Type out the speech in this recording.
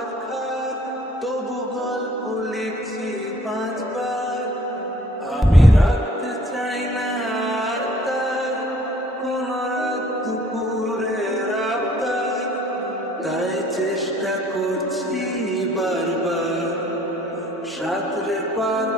মার খার, তবু গল্প লিখছি 5 বার। আমি রাখতে চাই না আর তার কোন রাত দুপুরের আবদার, তাই চেষ্টা করছি বারবার সাঁতরে পার